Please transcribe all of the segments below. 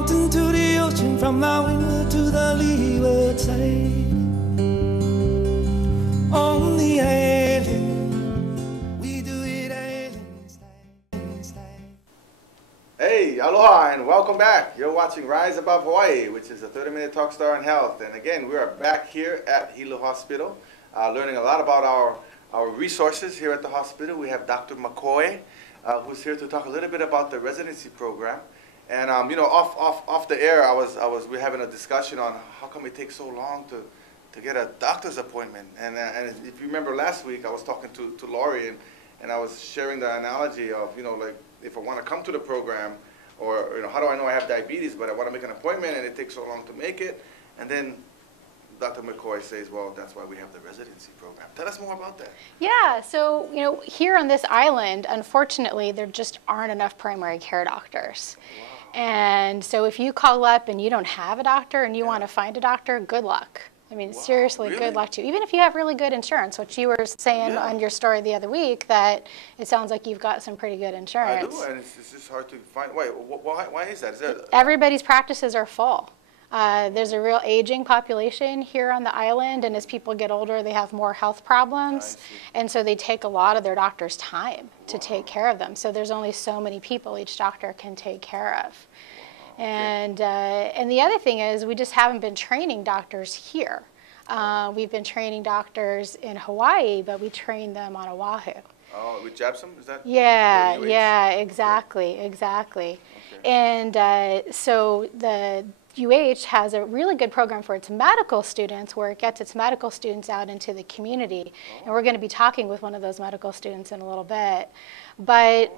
mountain to the ocean, from the windward to the leeward side. On the island, we do it island style. Hey, aloha and welcome back. You're watching Rise Above Hawaii, which is a 30-minute talk star on health. And again, we are back here at Hilo Hospital, learning a lot about our resources here at the hospital. We have Dr. McCoy, who's here to talk a little bit about the residency program. And you know, off the air, we were having a discussion on how come it takes so long to get a doctor's appointment. And if you remember last week, I was talking to Lori, and I was sharing the analogy of, you know, like if I want to come to the program, or you know, how do I know I have diabetes, but I want to make an appointment and it takes so long to make it, and then Dr. McCoy says, well, that's why we have the residency program. Tell us more about that. Yeah, so, you know, here on this island, unfortunately, there just aren't enough primary care doctors. Wow. And so if you call up and you don't have a doctor and you want to find a doctor, good luck. I mean, Wow, seriously, really? good luck to you. Even if you have really good insurance, which you were saying on your story the other week, that it sounds like you've got some pretty good insurance. I do, and it's just hard to find. Why is that? Everybody's practices are full. There's a real aging population here on the island, and as people get older, they have more health problems, and so they take a lot of their doctor's time to take care of them. So there's only so many people each doctor can take care of. And the other thing is, we just haven't been training doctors here. We've been training doctors in Hawaii, but we train them on Oahu. Oh, with Jabsum, is that? Yeah, exactly. Okay. And so the UH has a really good program for its medical students, where it gets its medical students out into the community. And we're going to be talking with one of those medical students in a little bit. But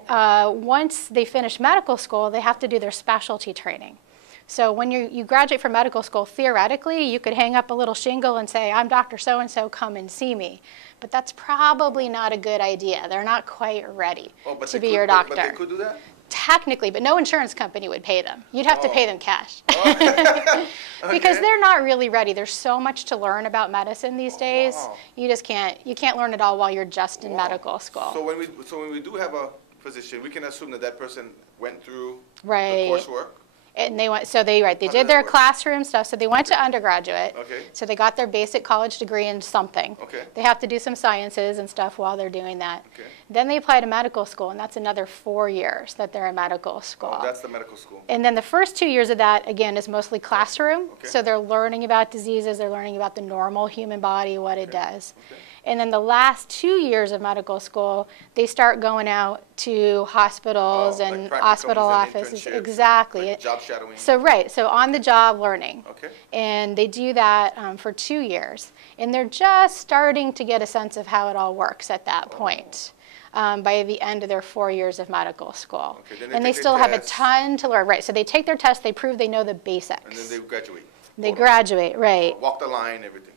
once they finish medical school, they have to do their specialty training. So when you graduate from medical school, theoretically, you could hang up a little shingle and say, I'm Dr. So-and-so, come and see me. But that's probably not a good idea. They're not quite ready to be your doctor. But they could do that? Technically, but no insurance company would pay them. You'd have to pay them cash. Okay. Because they're not really ready. There's so much to learn about medicine these days. Wow. You can't learn it all while you're just in medical school. So when we do have a physician, we can assume that person went through the Right. coursework. And they did does their that work? classroom stuff. So they went to undergraduate. Okay. So they got their basic college degree in something. Okay. They have to do some sciences and stuff while they're doing that. Okay. Then they apply to medical school, and that's another 4 years that they're in medical school. Oh, that's the medical school. And then the first 2 years of that, again, is mostly classroom. Okay. So they're learning about diseases, they're learning about the normal human body, what it does. Okay. And then the last 2 years of medical school, they start going out to hospitals Like and practicums hospital and offices. internships, Exactly. like job shadowing. So on-the-job learning. Okay. And they do that for 2 years. And they're just starting to get a sense of how it all works at that point. By the end of their 4 years of medical school. Okay, then they and they take their still have a tests. ton to learn. Right, so they take their test, they prove they know the basics. And then they graduate. They graduate, right. Walk the line, everything.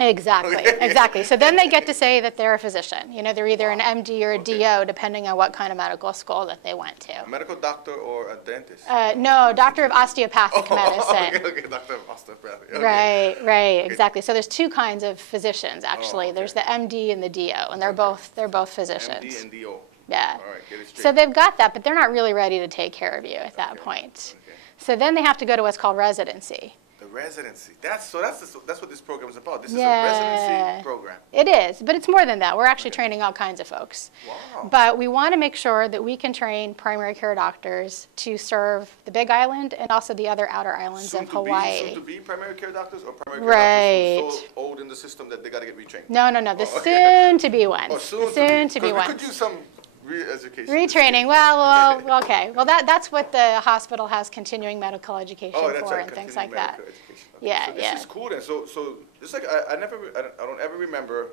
Exactly, Okay. exactly. So then they get to say that they're a physician. You know, they're either an MD or a DO, depending on what kind of medical school that they went to. A medical doctor or a dentist? No, doctor of osteopathic medicine. Okay, doctor of osteopathy. Okay. Right, exactly. So there's two kinds of physicians, actually. okay. There's the MD and the DO, and they're both physicians. MD and DO. Yeah. All right, get it straight. So they've got that, but they're not really ready to take care of you at that point. Okay. So then they have to go to what's called residency. The residency. That's what this program is about. This is a residency program. It is, but it's more than that. We're actually training all kinds of folks. Wow. But we want to make sure that we can train primary care doctors to serve the Big Island and also the other outer islands of Hawaii. Soon to be primary care doctors, or primary care doctors who are so old in the system that they got to get retrained? No, the soon to be ones. Oh, soon to be ones. ones. We could use some re-education. Retraining. Well, okay. Well, that's what the hospital has continuing medical education for and things like that. Okay. Yeah, so this is cool then. So it's like I don't ever remember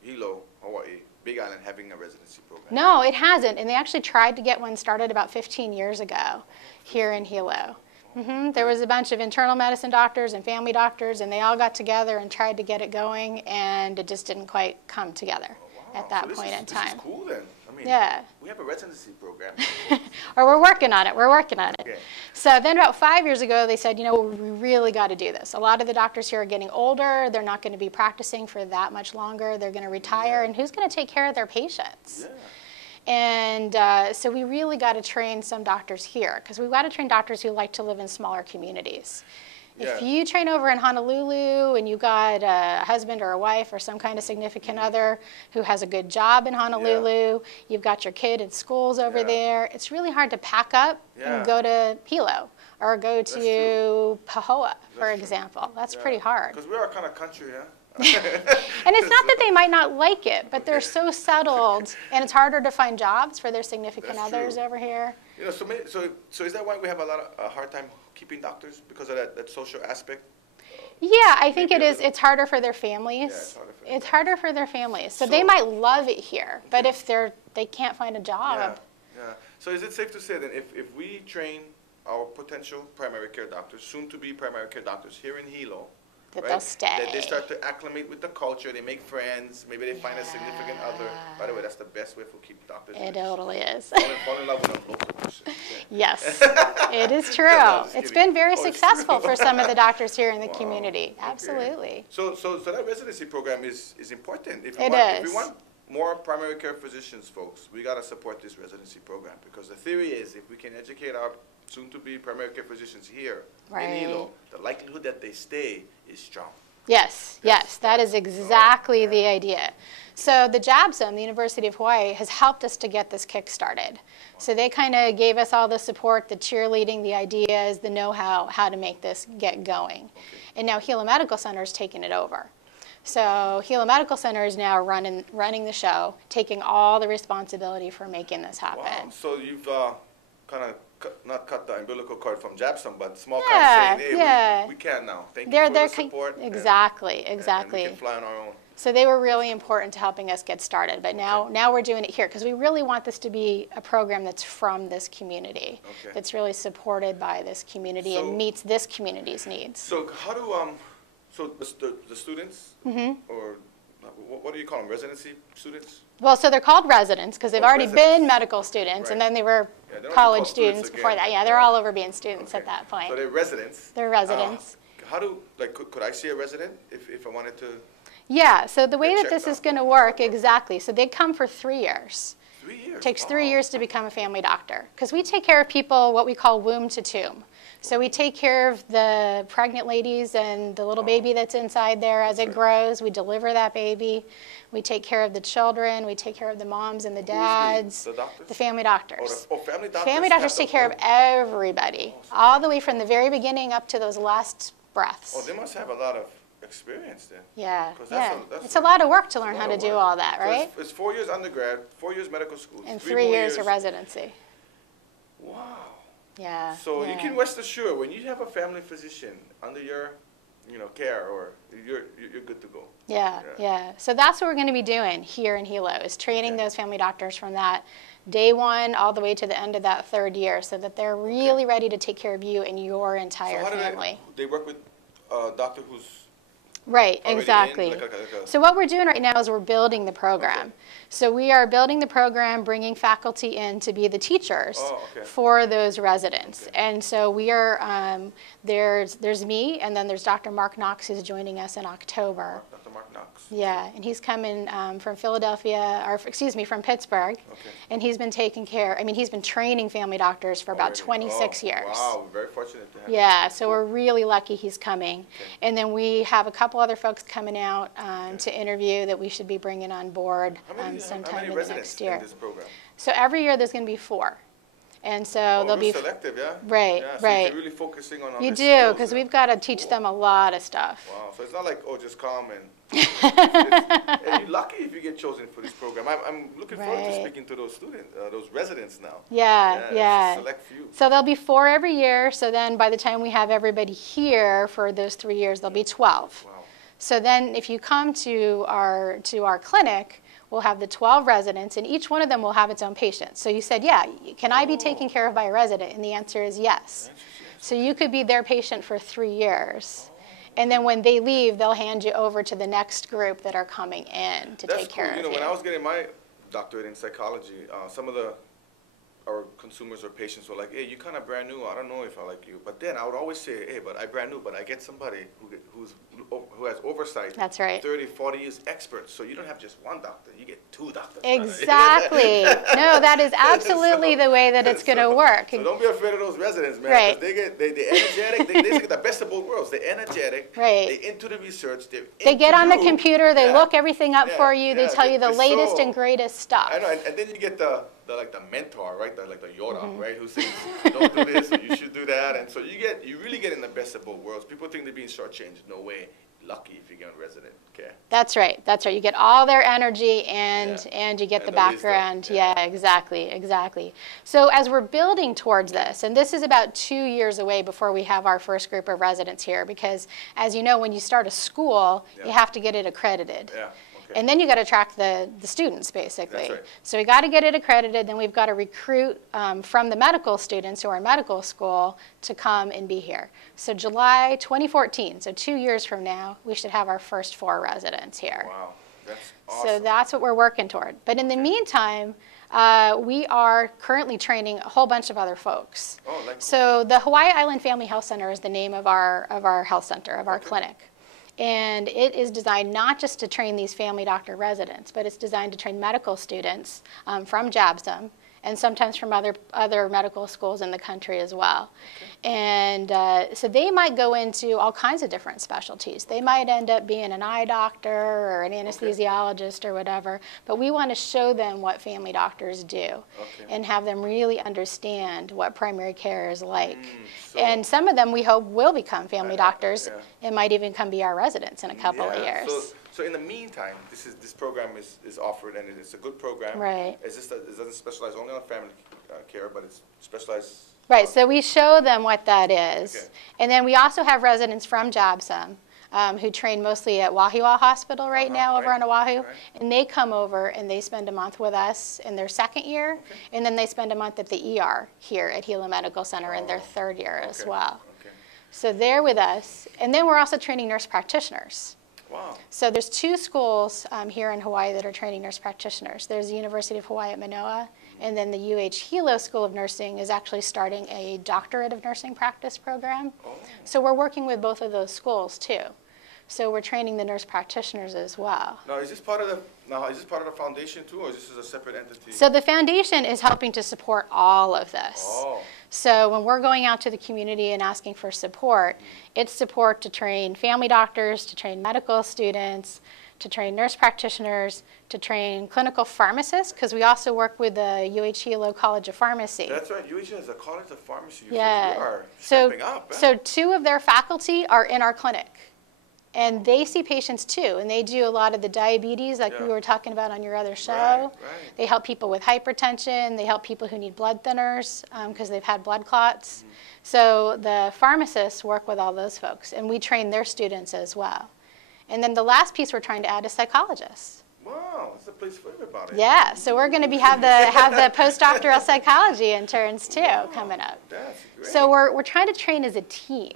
Hilo, Hawaii, Big Island having a residency program. No, it hasn't, and they actually tried to get one started about 15 years ago here in Hilo. There was a bunch of internal medicine doctors and family doctors, and they all got together and tried to get it going, and it just didn't quite come together at that point in time. This is cool then. I mean, Yeah. we have a residency program. Or we're working on it. Okay. So then about 5 years ago, they said, you know, we really got to do this. A lot of the doctors here are getting older. They're not going to be practicing for that much longer. They're going to retire. And who's going to take care of their patients? Yeah. And so we really got to train some doctors here, because we've got to train doctors who like to live in smaller communities. If you train over in Honolulu and you got a husband or a wife or some kind of significant other who has a good job in Honolulu, you've got your kid in schools over there, it's really hard to pack up and go to Hilo or go to Pahoa, for example. That's pretty hard. Because we are kind of country, and it's not that they might not like it, but they're so settled, and it's harder to find jobs for their significant others over here. You know, so is that why we have a lot of hard time keeping doctors, because of that social aspect? Yeah, I think it is. It's harder for their families. Yeah, it's harder for their families. So they might love it here, but if they can't find a job. Yeah. So is it safe to say that if we train our potential primary care doctors, soon to be primary care doctors here in Hilo, that they'll stay. That they start to acclimate with the culture, they make friends, maybe they find a significant other. By the way, that's the best way for keep doctors. It totally is. Fall in love with a local person. Yes, it is true. It's been very successful for some of the doctors here in the community. Absolutely. So that residency program is important. If we want more primary care physicians, folks, we got to support this residency program, because the theory is if we can educate our soon-to-be primary care physicians here in Hilo, the likelihood that they stay is strong. Yes, that is exactly the idea. So the JABSM, the University of Hawaii, has helped us to get this kick-started. So they kind of gave us all the support, the cheerleading, the ideas, the know-how, how to make this get going. And now Hilo Medical Center is taking it over. So Hilo Medical Center is now running the show, taking all the responsibility for making this happen. Wow. So you've kind of not cut the umbilical cord from JABSM, but small kind saying, hey, we can now. Thank you for the support. Exactly. And we can fly on our own. So they were really important to helping us get started. But now we're doing it here, because we really want this to be a program that's from this community, that's really supported by this community and meets this community's needs. So how do so the students, or what do you call them, residency students? Well, so they're called residents because they've already been medical students, and then they were college students before that. Yeah, they're all over being students at that point. So they're residents. They're residents. How do, could I see a resident if I wanted to? Yeah, so the way that this is going to work, exactly. So they come for 3 years. 3 years? It takes 3 years to become a family doctor, because we take care of people what we call womb to tomb. So we take care of the pregnant ladies and the little baby that's inside there as it grows. We deliver that baby. We take care of the children. We take care of the moms and the dads. The doctors? The family doctors. Family doctors? Family doctors take care of everybody, all the way from the very beginning up to those last breaths. Oh, they must have a lot of experience then. Yeah. It's a lot of work to learn how to do all that, right? It's 4 years undergrad, 4 years medical school. And 3 years of residency. Wow. Yeah. So you can rest assured, when you have a family physician under your, care, or you're good to go. Yeah. So that's what we're going to be doing here in Hilo, is training those family doctors from that day one all the way to the end of that 3rd year, so that they're really ready to take care of you and your entire family. They work with a doctor who's right, exactly. So what we're doing right now is we're building the program. So we are building the program, bringing faculty in to be the teachers for those residents. And so we are, there's me, and then there's Dr. Mark Knox, who's joining us in October. Dr. Mark Knox. Yeah, and he's coming from from Pittsburgh. And he's been he's been training family doctors for about 26 years. Wow, we're very fortunate to have him. Yeah, so we're really lucky he's coming. And then we have a couple other folks coming out to interview that we should be bringing on board sometime in the next year. In this program? So every year there's going to be 4. And so there'll be selective, yeah? Right, so right. you're really focusing on you do, because we've got to teach them a lot of stuff. Wow, so it's not like, just come and you're lucky if you get chosen for this program. I'm looking forward to speaking to those students, those residents now. Yeah. Select few. So there'll be 4 every year. So then by the time we have everybody here for those 3 years, there'll be 12. Wow. So then if you come to our clinic, we'll have the 12 residents, and each one of them will have its own patient. So you said, can I be taken care of by a resident? And the answer is yes. So you could be their patient for 3 years. And then when they leave, they'll hand you over to the next group that are coming in to take care of you. When I was getting my doctorate in psychology, some of the our consumers or patients were like, hey, you kind of brand new. I don't know if I like you. But then I would always say, hey, but I brand new, but I get somebody who has oversight. That's right. 30, 40 years expert. So you don't have just one doctor. You get two doctors. Exactly. No, that is absolutely the way that it's going to work. So don't be afraid of those residents, man. Right. They're energetic. They get the best of both worlds. They're energetic. Right. They're into the research. They get on the computer. They Yeah. look everything up Yeah. for you. They Yeah. tell you the They're latest so- and greatest stuff. I know, and then you get the mentor, right? Like the Yoda, right? Who says, don't do this, or you should do that. And so you really get in the best of both worlds. People think they're being shortchanged. No way. Lucky if you get on resident care. That's right. That's right. You get all their energy and you get And the the wisdom. background. Yeah. Yeah, exactly. So as we're building towards this, and this is about 2 years away before we have our first group of residents here, because as you know, when you start a school, you have to get it accredited. Yeah. And then you got to track the students, basically. That's right. So we got to get it accredited. Then we've got to recruit from the medical students who are in medical school to come and be here. So July 2014, so 2 years from now, we should have our first 4 residents here. Wow, that's awesome. So that's what we're working toward. But in the meantime, we are currently training a whole bunch of other folks. Oh, like So the Hawaii Island Family Health Center is the name of our health center, of our clinic. And it is designed not just to train these family doctor residents, but it's designed to train medical students from JABSM and sometimes from other medical schools in the country as well. And so they might go into all kinds of different specialties. They might end up being an eye doctor or an anesthesiologist or whatever, but we want to show them what family doctors do and have them really understand what primary care is like. And some of them we hope will become family doctors and might even come be our residents in a couple of years. So in the meantime, this program is offered, and it's a good program. Right. It doesn't specialize only on family care, but it's specialized. Right, so we show them what that is. Okay. And then we also have residents from JABSM who train mostly at Wahiawa Hospital right now over on Oahu. Right. And they come over and they spend a month with us in their second year. And then they spend a month at the ER here at Hilo Medical Center in their third year as well. Okay. So they're with us. And then we're also training nurse practitioners. Wow. So there's 2 schools here in Hawaii that are training nurse practitioners. There's the University of Hawaii at Manoa, and then the Hilo School of Nursing is actually starting a doctorate of nursing practice program. Oh. So we're working with both of those schools too. So we're training the nurse practitioners as well. Now, is this part of the foundation too, or is this a separate entity? So the foundation is helping to support all of this. Oh. So when we're going out to the community and asking for support, it's support to train family doctors, to train medical students, to train nurse practitioners, to train clinical pharmacists, because we also work with the Hilo College of Pharmacy. That's right. UH has a college of pharmacy. Yeah. You are So, stepping up. so 2 of their faculty are in our clinic. And they see patients too, and they do a lot of the diabetes like we were talking about on your other show. Right. They help people with hypertension. They help people who need blood thinners because they've had blood clots. So the pharmacists work with all those folks, and we train their students as well. And then the last piece we're trying to add is psychologists. Wow, it's a place for everybody. Yeah, so we're going to have the postdoctoral psychology interns too coming up. That's great. So we're trying to train as a team.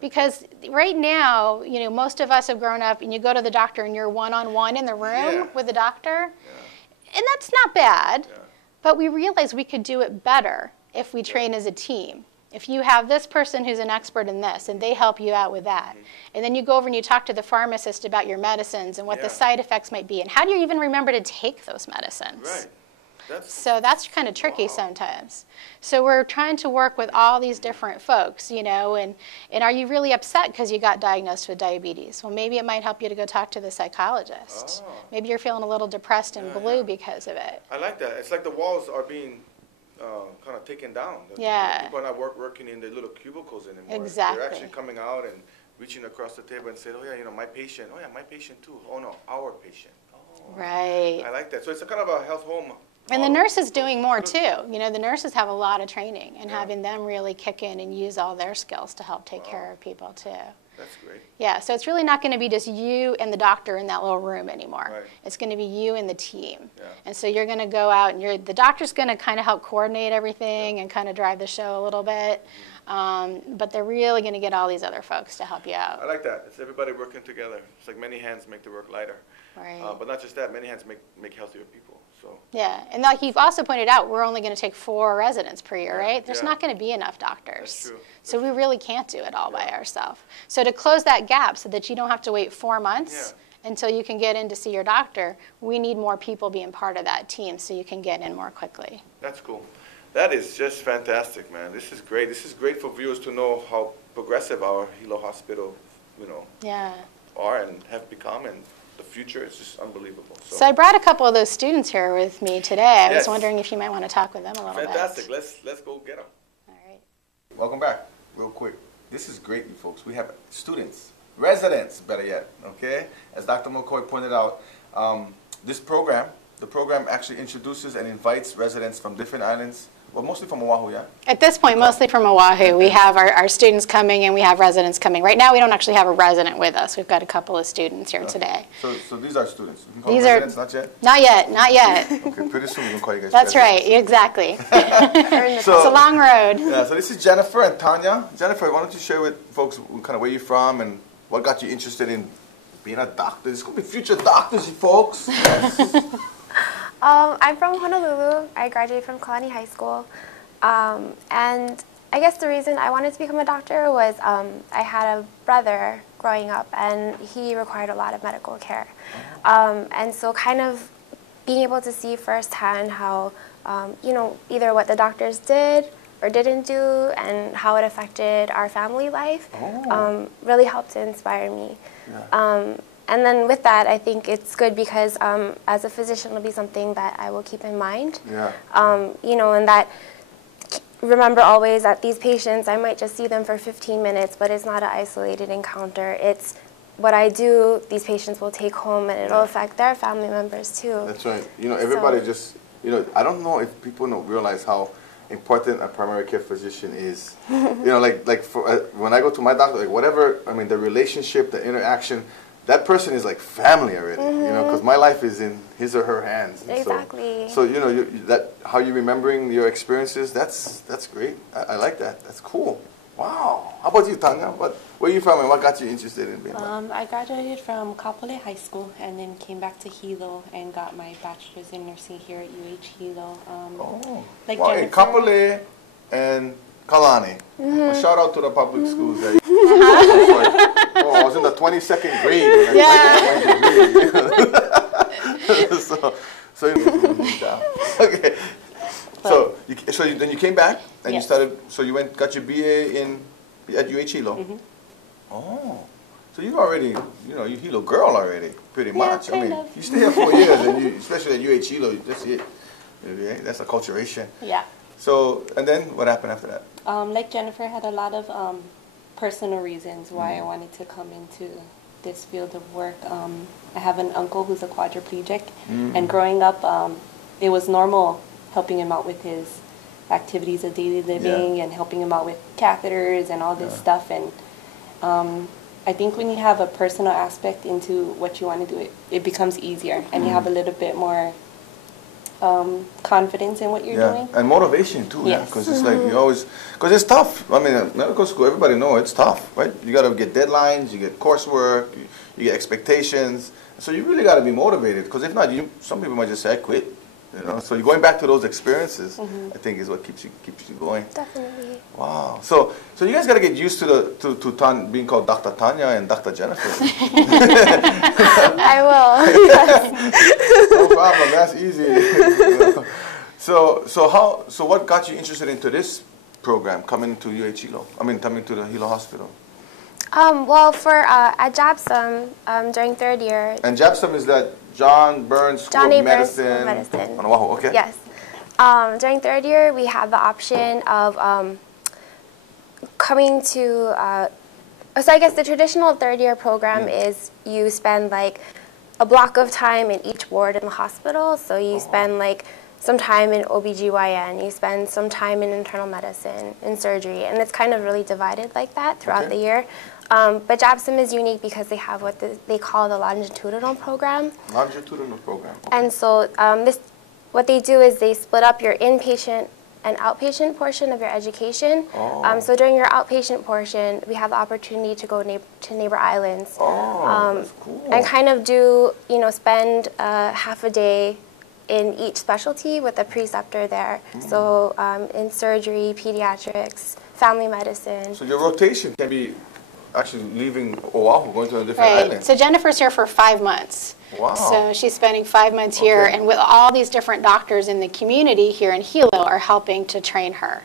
Because right now, most of us have grown up and you go to the doctor and you're one-on-one in the room with the doctor. And that's not bad, but we realize we could do it better if we train as a team. If you have this person who's an expert in this and they help you out with that, and then you go over and you talk to the pharmacist about your medicines and what the side effects might be, and how do you even remember to take those medicines? Right. So that's kind of tricky sometimes. So we're trying to work with all these different folks, and are you really upset because you got diagnosed with diabetes? Well, maybe it might help you to go talk to the psychologist. Oh. Maybe you're feeling a little depressed and blue because of it. I like that. It's like the walls are being kind of taken down. People are not working in their little cubicles anymore. Exactly. They're actually coming out and reaching across the table and saying, oh yeah, my patient. Oh yeah, my patient too. Oh no, our patient. Oh. Right. I like that. So it's a kind of a health home. And the nurse is doing more too. The nurses have a lot of training and having them really kick in and use all their skills to help take care of people too. That's great. Yeah, so it's really not going to be just you and the doctor in that little room anymore. Right. It's going to be you and the team. Yeah. And so you're going to go out and the doctor's going to kind of help coordinate everything and kind of drive the show a little bit. But they're really going to get all these other folks to help you out. I like that. It's everybody working together. It's like many hands make the work lighter. Right. But not just that, many hands make healthier people. So. Yeah, and like you've also pointed out, we're only going to take 4 residents per year, Yeah, right? There's yeah. not going to be enough doctors. That's true. So we really can't do it all by ourselves. So to close that gap so that you don't have to wait 4 months until you can get in to see your doctor, we need more people being part of that team so you can get in more quickly. That's cool. That is just fantastic, man. This is great. This is great for viewers to know how progressive our Hilo Hospital, are and have become, and the future is just unbelievable. So I brought a couple of those students here with me today. I was Yes. wondering if you might want to talk with them a little Fantastic. bit. Let's go get them. All right. Welcome back. Real quick. This is great, you folks. We have students, residents, better yet, okay? As Dr. McCoy pointed out, the program actually introduces and invites residents from different islands, well, mostly from Oahu, yeah? At this point, mostly from Oahu. We have our students coming and we have residents coming. Right now, we don't actually have a resident with us. We've got a couple of students here today. So these are students. You can call These them are residents, not yet? Not yet. Okay, pretty soon we can call you guys That's residents. right, exactly. So- It's a long road. Yeah, so this is Jennifer and Tanya. Jennifer, why don't you share with folks kind of where you're from and what got you interested in being a doctor? There's going to be future doctors, you folks. Yes. I'm from Honolulu. I graduated from Kalani High School. And I guess the reason I wanted to become a doctor was I had a brother growing up, and he required a lot of medical care. And so kind of being able to see firsthand how, either what the doctors did or didn't do and how it affected our family life really helped to inspire me. Yeah. And then with that, I think it's good because as a physician, it'll be something that I will keep in mind. Yeah. And that remember always that these patients, I might just see them for 15 minutes, but it's not an isolated encounter. It's what I do, these patients will take home, and it'll affect their family members too. That's right. Everybody I don't know if people don't realize how important a primary care physician is. Like for, when I go to my doctor, like whatever, the relationship, the interaction, that person is like family already, because my life is in his or her hands. And Exactly. So that how you remembering your experiences, that's great. I like that. That's cool. Wow. How about you, Tanya? Where are you from and what got you interested in being I graduated from Kapolei High School and then came back to Hilo and got my bachelor's in nursing here at UH Hilo. In Kapolei and Kalani. Well, shout out to the public schools there. I was in the 22nd grade when okay. Then you came back and you started. So you got your BA at UH Hilo. Oh, so you already, you Hilo girl already, pretty much. Kind of. You stay here 4 years, and especially at UH Hilo, that's it. Yeah, that's acculturation. Yeah. So, and then what happened after that? Like Jennifer had a lot of personal reasons why I wanted to come into this field of work. I have an uncle who's a quadriplegic, and growing up, it was normal helping him out with his activities of daily living and helping him out with catheters and all this stuff. And I think when you have a personal aspect into what you want to do, it becomes easier, and you have a little bit more confidence in what you're doing. And motivation too, Yes. because it's like you always, because it's tough. Medical school, everybody know it's tough, right? You got to get deadlines, you get coursework, you get expectations. So you really got to be motivated, because if not, some people might just say, I quit. So you're going back to those experiences, I think, is what keeps you going. Definitely. Wow. So you guys got to get used to being called Dr. Tanya and Dr. Jennifer. I will. No problem. That's easy. So what got you interested into this program, coming to UH Hilo? Coming to the Hilo Hospital. Well, at JAPSOM, during third year. And JAPSOM is that John Burns School of Medicine on Oahu, okay? Yes. During third year, we had the option of coming to, so I guess the traditional third year program is you spend like a block of time in each ward in the hospital. So you spend like some time in OBGYN, you spend some time in internal medicine, in surgery, and it's kind of really divided like that throughout the year. But JAPSOM is unique because they have what they call the longitudinal program. Longitudinal program. Okay. And so what they do is they split up your inpatient an outpatient portion of your education. So during your outpatient portion, we have the opportunity to go to neighbor islands. That's cool. And kind of do, spend half a day in each specialty with a preceptor there. So in surgery, pediatrics, family medicine. So your rotation can be actually leaving Oahu, going to a different island. So Jennifer's here for 5 months. Wow. So she's spending 5 months here, and with all these different doctors in the community here in Hilo are helping to train her.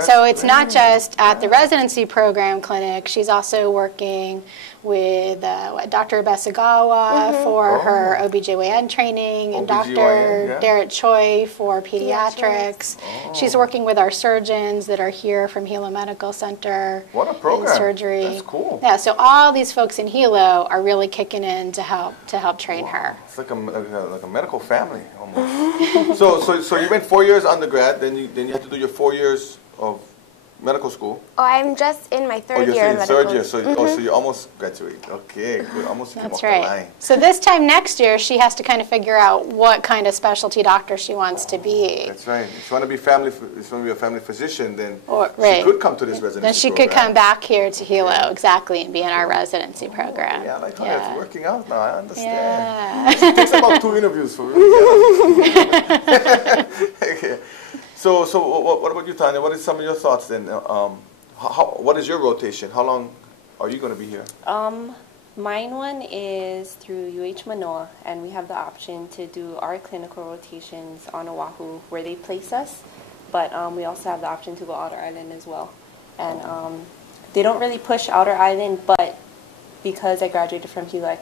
So it's not just at the residency program clinic. She's also working with Dr. Besagawa for her OBGYN training, and Dr. Derek Choi for pediatrics. She's working with our surgeons that are here from Hilo Medical Center. What a program. In surgery. That's cool. Yeah, so all these folks in Hilo are really kicking in to help train her. It's like a medical family almost. so you went 4 years undergrad, then you had to do your 4 years of medical school. Oh, I'm just in my third you're year in of medical. third year, so you almost graduated. Okay, good. Almost came off the line. So this time next year, she has to kind of figure out what kind of specialty doctor she wants to be. That's right. If you want to be a family physician, then she she could come to this residency Then she program. could come back here to Hilo, exactly, and be in our residency program. Yeah, I like how that's working out now. I understand. Yeah. It takes about 2 interviews for really get okay. So what about you, Tanya? What is some of your thoughts then? What is your rotation? How long are you going to be here? Mine one is through UH Manoa, and we have the option to do our clinical rotations on Oahu where they place us, but we also have the option to go Outer Island as well. And they don't really push Outer Island, but because I graduated from Hilo,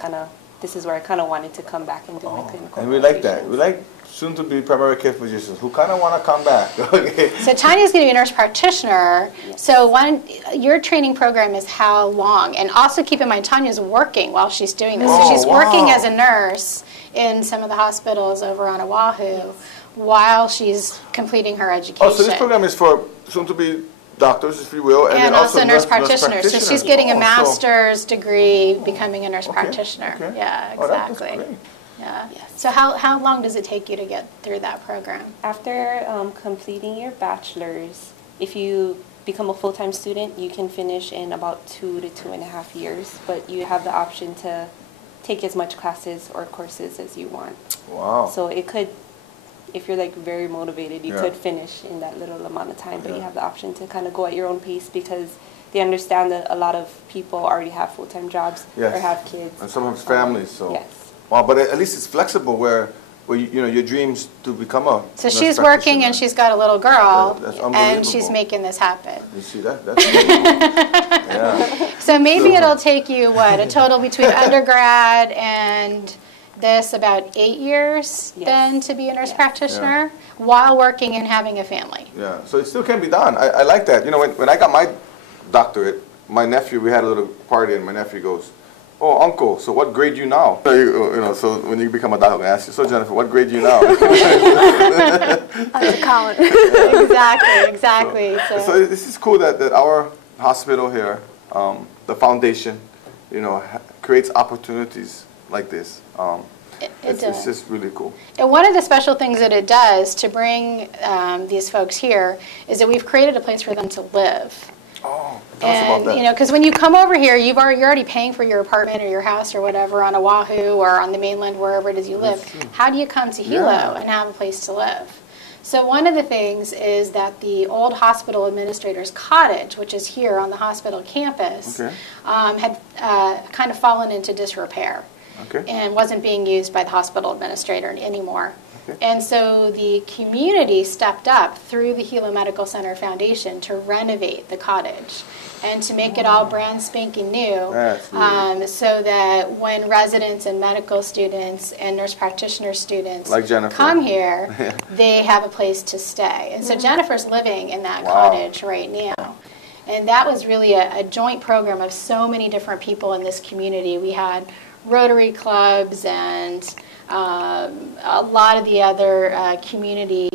this is where I kind of wanted to come back and do my clinical And we like that. We like soon-to-be primary care physicians who kind of want to come back. Okay. So Tanya's going to be a nurse practitioner. So your training program is how long? And also keep in mind, Tanya's working while she's doing this. So she's working as a nurse in some of the hospitals over on Oahu while she's completing her education. Oh, so this program is for soon-to-be doctors, if you will, and also nurse practitioners. So she's getting a master's degree, becoming a nurse practitioner. Okay. Yeah, That's exactly. great. Yeah. So how long does it take you to get through that program? After completing your bachelor's, if you become a full-time student, you can finish in about 2 to 2.5 years, but you have the option to take as much classes or courses as you want. Wow. So it could, if you're very motivated, you could finish in that little amount of time, but you have the option to kind of go at your own pace because they understand that a lot of people already have full-time jobs or have kids. And some have families, so. Yes. Wow, but at least it's flexible where your dreams to become a So she's working and she's got a little girl that's and she's making this happen. You see that? That's really cool. Yeah. So maybe it'll take you, a total between undergrad and this about 8 years then to be a nurse practitioner while working and having a family. Yeah, so it still can be done. I like that. When I got my doctorate, my nephew, we had a little party and my nephew goes, "Oh, uncle, so what grade you now?" So when you become a doctor, I ask you, "So Jennifer, what grade you now?" On the count. Exactly. So this is cool that our hospital here, the foundation, creates opportunities like this. It's just really cool. And one of the special things that it does to bring these folks here is that we've created a place for them to live. Oh, tell us about that. Because when you come over here, you're already paying for your apartment or your house or whatever on Oahu or on the mainland, wherever it is you live. How do you come to Hilo and have a place to live? So one of the things is that the old hospital administrator's cottage, which is here on the hospital campus, had kind of fallen into disrepair and wasn't being used by the hospital administrator anymore. And so the community stepped up through the Hilo Medical Center Foundation to renovate the cottage and to make it all brand spanking new, so that when residents and medical students and nurse practitioner students come here, they have a place to stay. And so Jennifer's living in that cottage right now. And that was really a joint program of so many different people in this community. We had Rotary clubs and a lot of the other community,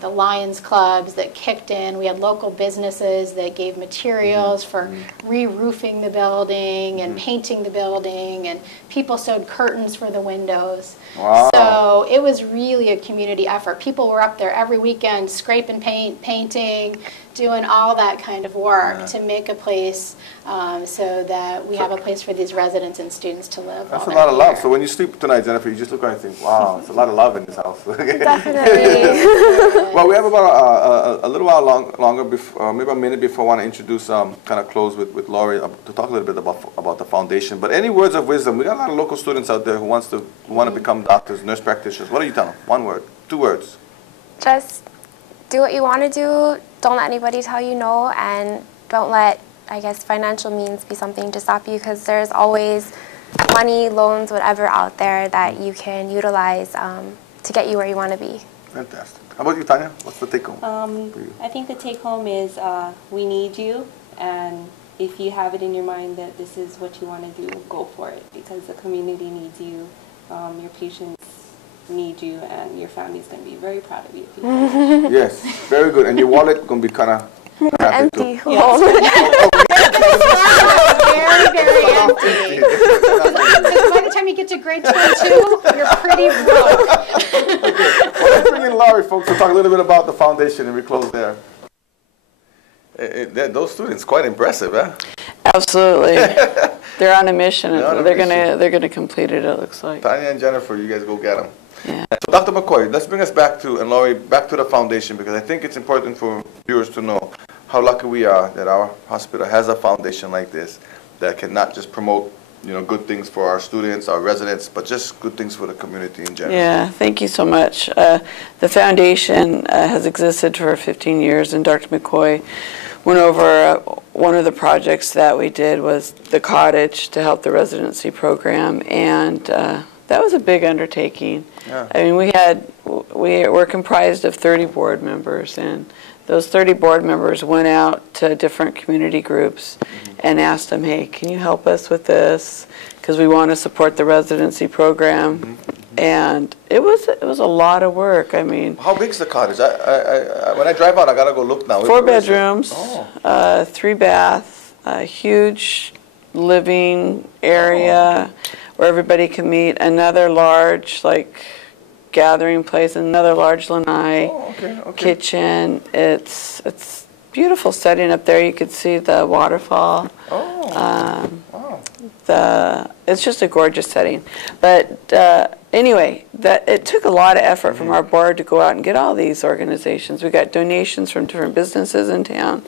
the Lions clubs that kicked in. We had local businesses that gave materials for re-roofing the building and painting the building, and people sewed curtains for the windows. Wow. So it was really a community effort. People were up there every weekend scraping paint, painting, doing all that kind of work to make a place so that we have a place for these residents and students to live. That's a lot of love. So when you sleep tonight, Jennifer, you just look around and think, wow, it's a lot of love in this house. Definitely. Well, we have about a little while longer, before, maybe a minute before I want to introduce, kind of close with Lori to talk a little bit about the foundation. But any words of wisdom? We got a lot of local students out there who want to become doctors, nurse practitioners. What do you tell them? One word, 2 words. Just do what you want to do. Don't let anybody tell you no, and don't let, I guess, financial means be something to stop you, because there's always money, loans, whatever out there that you can utilize to get you where you want to be. Fantastic. How about you, Tanya? What's the take home for you? I think the take home is we need you, and if you have it in your mind that this is what you want to do, go for it, because the community needs you, your patients need you, and your family's going to be very proud of you. Yes, very good. And your wallet going to be kind of Empty. Very, very empty. Because by the time you get to grade 22, you're pretty broke. Okay. Well, let's bring in Laurie, folks, to talk a little bit about the foundation, and we close there. Those students, quite impressive, huh? Absolutely. They're on a mission. They're gonna complete it. It looks like. Tanya and Jennifer, you guys go get them. Yeah. So Dr. McCoy, let's bring us back to, and Laurie, back to the foundation, because I think it's important for viewers to know how lucky we are that our hospital has a foundation like this that can not just promote, good things for our students, our residents, but just good things for the community in general. Yeah, thank you so much. The foundation has existed for 15 years, and Dr. McCoy went over one of the projects that we did was the cottage to help the residency program, and that was a big undertaking. Yeah. I mean, we're comprised of 30 board members, and those 30 board members went out to different community groups and asked them, hey, can you help us with this? Because we want to support the residency program. And it was a lot of work. I mean, how big's the cottage? When I drive out, I gotta go look now. 4 bedrooms, Oh. 3 bath, a huge living area where everybody can meet. Another large gathering place, another large lanai kitchen. It's beautiful setting up there. You could see the waterfall. Wow. It's just a gorgeous setting. But anyway, it took a lot of effort from our board to go out and get all these organizations. We got donations from different businesses in town.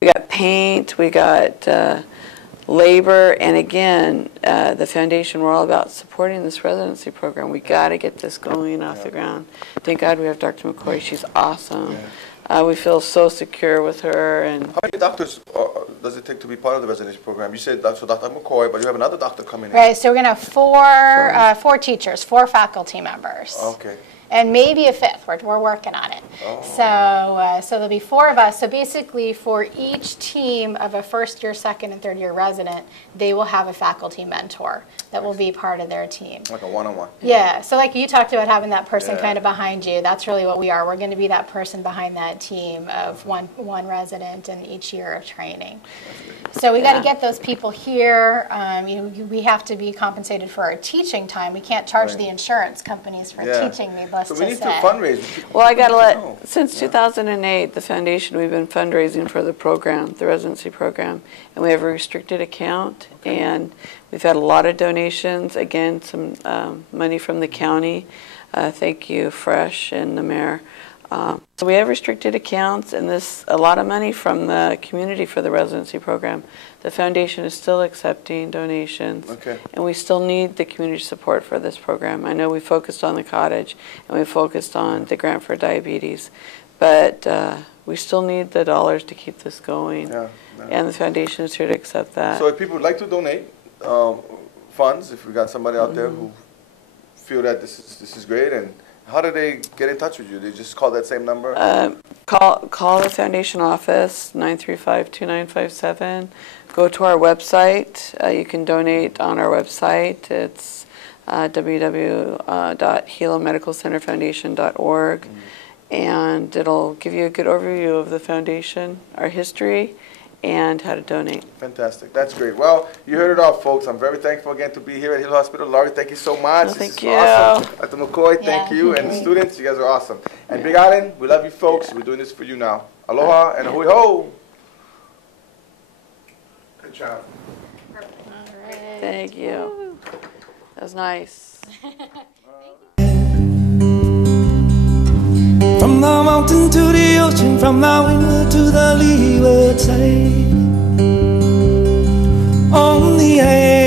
We got paint. We got labor, and again, the foundation, we're all about supporting this residency program. We got to get this going off the ground. Thank God we have Dr. McCoy. She's awesome. We feel so secure with her. And how many doctors does it take to be part of the residency program? You said so Dr. McCoy, but you have another doctor coming in. Right, so we're going to have four teachers, 4 faculty members. Okay. And maybe a 5th. We're working on it. Oh. So there'll be 4 of us. So basically, for each team of a 1st-year, 2nd, and 3rd-year resident, they will have a faculty mentor that will be part of their team. Like a one-on-one. Yeah. So like you talked about having that person kind of behind you. That's really what we are. We're going to be that person behind that team of one resident in each year of training. So we got to get those people here. We have to be compensated for our teaching time. We can't charge the insurance companies for teaching, needless to say. So we need to fundraise. well, I got to since 2008, the foundation, we've been fundraising for the program, the residency program, and we have a restricted account, and we've had a lot of donations. Again, some money from the county. Thank you, Fresh and the mayor. So we have restricted accounts, and a lot of money from the community for the residency program. The foundation is still accepting donations, and we still need the community support for this program. I know we focused on the cottage, and we focused on the grant for diabetes, but we still need the dollars to keep this going, and the foundation is here to accept that. So if people would like to donate funds, if we got somebody out there who feel that this is great, and how do they get in touch with you? They just call that same number? Call the foundation office, 935-2957. Go to our website. You can donate on our website. It's www.hilomedicalcenterfoundation.org. And it'll give you a good overview of the foundation, our history, and how to donate. Fantastic. That's great. Well, you heard it all, folks. I'm very thankful again to be here at Hilo Hospital. Laurie, thank you so much. No, This thank is you. awesome. Dr. McCoy, thank Yeah. you. And the students, you guys are awesome. And Big Island, we love you, folks. We're doing this for you now. Aloha and hui ho. Good job. Thank you. That was nice. From the mountain to the ocean, from the windward to the leeward side, on the air.